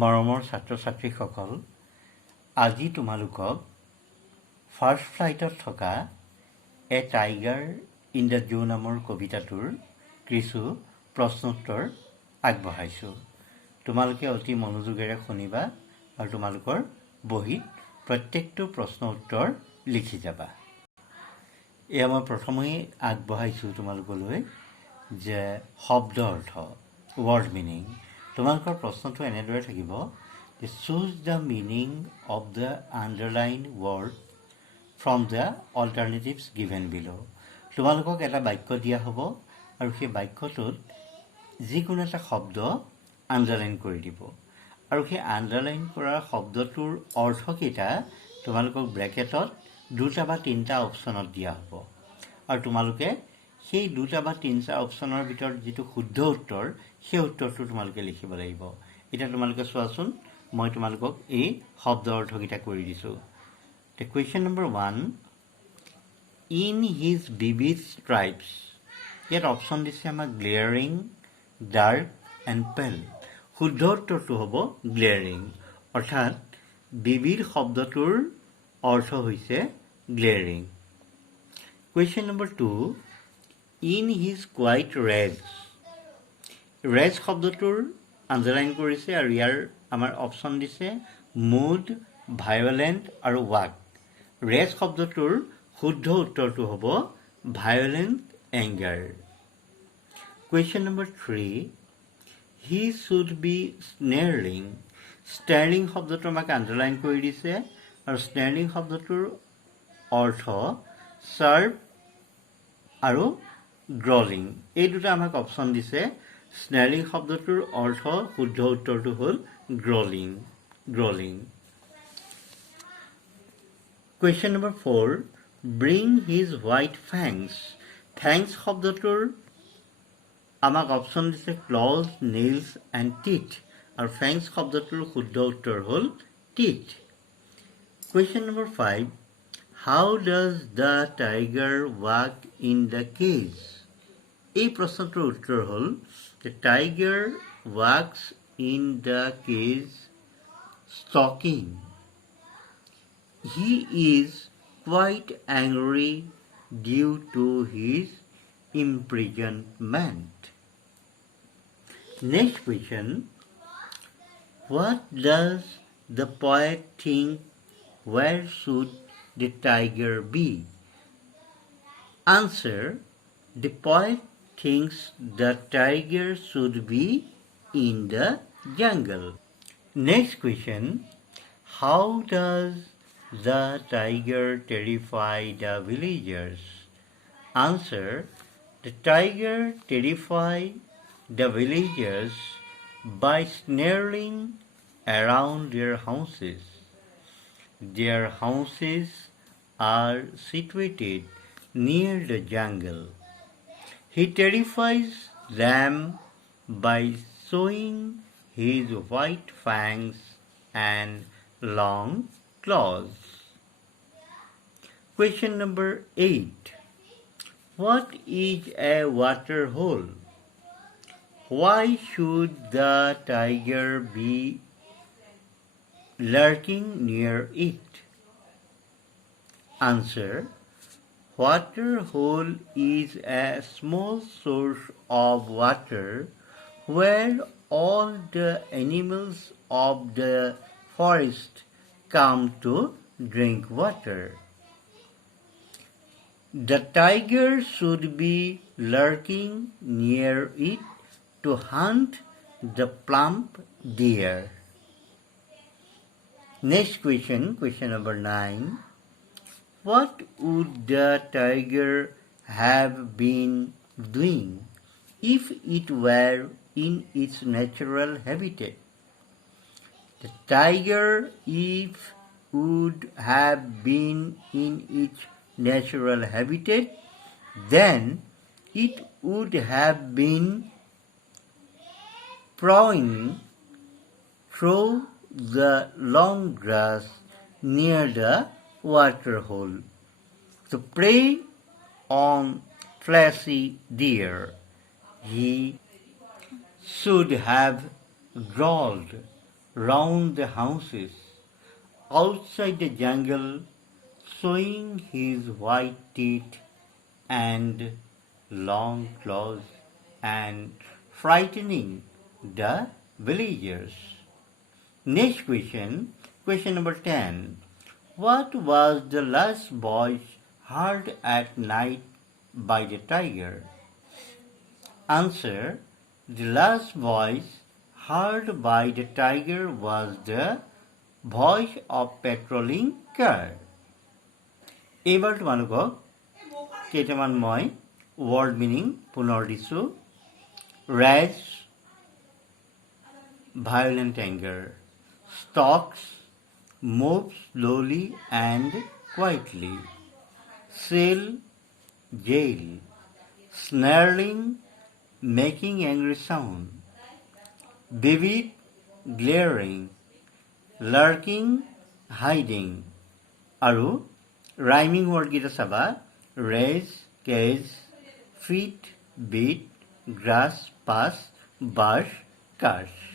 মৰমৰ ছাত্ৰ ছাত্ৰীসকল, আজি তোমালোকক ফাৰ্ষ্ট ফ্লাইটত থকা a tiger in the zoo নামৰ কবিতাটোৰ কিছু প্ৰশ্নোত্তৰ আগবঢ়াইছোঁ। তোমালোকে অতি মনোযোগেৰে শুনিবা আৰু তোমালোকৰ বহীত প্ৰত্যেকটো প্ৰশ্ন উত্তৰ লিখি যাবা। এয়া মই প্ৰথমেই আগবঢ়াইছোঁ তোমালোকলৈ যে শব্দ অৰ্থ, ৱৰ্ড মিনিং। তোমালোকৰ প্ৰশ্নটো এনেদৰে থাকিব যে choose the meaning of the underlined word from the alternatives given below'. তোমালোকক এটা বাক্য দিয়া হ'ব আৰু সেই বাক্যটোত যিকোনো এটা শব্দ আণ্ডাৰলাইন কৰি দিব আৰু সেই আণ্ডাৰলাইন কৰা শব্দটোৰ অৰ্থকেইটা তোমালোকক ব্ৰেকেটত দুটা বা তিনিটা অপশ্যনত দিয়া হ'ব আৰু তোমালোকে সেই দুটা বা তিনিটা অপশ্যনৰ ভিতৰত যিটো শুদ্ধ উত্তৰ সেই উত্তৰটো তোমালোকে লিখিব লাগিব। এতিয়া তোমালোকে চোৱাচোন, মই তোমালোকক এই শব্দ অৰ্থকেইটা কৰি দিছোঁ। The question number 1, in his vivid stripes, ইয়াত অপশ্যন দিছে আমাক গ্লেয়াৰিং, ডাৰ্ক এণ্ড পেল। শুদ্ধ উত্তৰটো হ'ব গ্লেয়াৰিং, অৰ্থাৎ বিবিধ শব্দটোৰ অৰ্থ হৈছে গ্লেয়াৰিং। Question number 2, in his quiet rage, raise শব্দটোৰ আণ্ডাৰলাইন কৰিছে আৰু ইয়াৰ আমাৰ অপশ্যন দিছে মুড, ভায়োলেণ্ট আৰু ৱাক। ৰেজ শব্দটোৰ শুদ্ধ উত্তৰটো হ'ব violent anger. Question number 3, he should be snarling. Snarling শব্দটো আমাক আণ্ডাৰলাইন কৰি দিছে আৰু স্নেৰলিং শব্দটোৰ অৰ্থ চাৰ্প আৰু গ্ৰলিং। এই দুটা আমাক অপশ্যন দিছে। স্নেৰলিং শব্দটোৰ অৰ্থ শুদ্ধ উত্তৰটো হ'ল growling. Question number 4, bring his white fangs. Fangs শব্দটোৰ আমাক অপশ্যন দিছে ক্লজ, নেইলছ এণ্ড টিথ আৰু ফেংছ শব্দটোৰ শুদ্ধ উত্তৰ হ'ল teeth. Question number 5, how does the tiger walk in the cage. এই প্ৰশ্নটোৰ উত্তৰ হ'ল The tiger walks in the cage stalking. He is quite angry due to his imprisonment. Next question, what does the poet think? Where should the tiger be? Answer, the poet thinks the tiger should be in the jungle. Next question, how does the tiger terrify the villagers? Answer, the tiger terrifies the villagers by snarling around their houses. Their houses are situated near the jungle. He terrifies them by showing his white fangs and long claws. Question number 8. What is a water hole? Why should the tiger be lurking near it? Answer, water hole is a small source of water where all the animals of the forest come to drink water. The tiger should be lurking near it to hunt the plump deer. Next question, question number 9. What would the tiger have been doing if it were in its natural habitat? The tiger, if would have been in its natural habitat, then it would have been prowling through the long grass near the water hole to prey on fleshy deer. He should have growled round the houses, outside the jungle, showing his white teeth and long claws and frightening the villagers. Next question number 10. What was the last voice heard at night by the tiger? Answer. The last voice heard by the tiger was the voice of patrolling car. এইবাৰ তোমালোকক কেইটামান মই word meaning পুনৰ দিছোঁ. Rage, violent anger. Stalks, move slowly and quietly. Cell, jail. Snarling, making angry sound. Vivid, glaring. Lurking, hiding. আৰু rhyming word কেইটা চাবা. Raise, cage, feet, beat, grass, pass, bush, curse.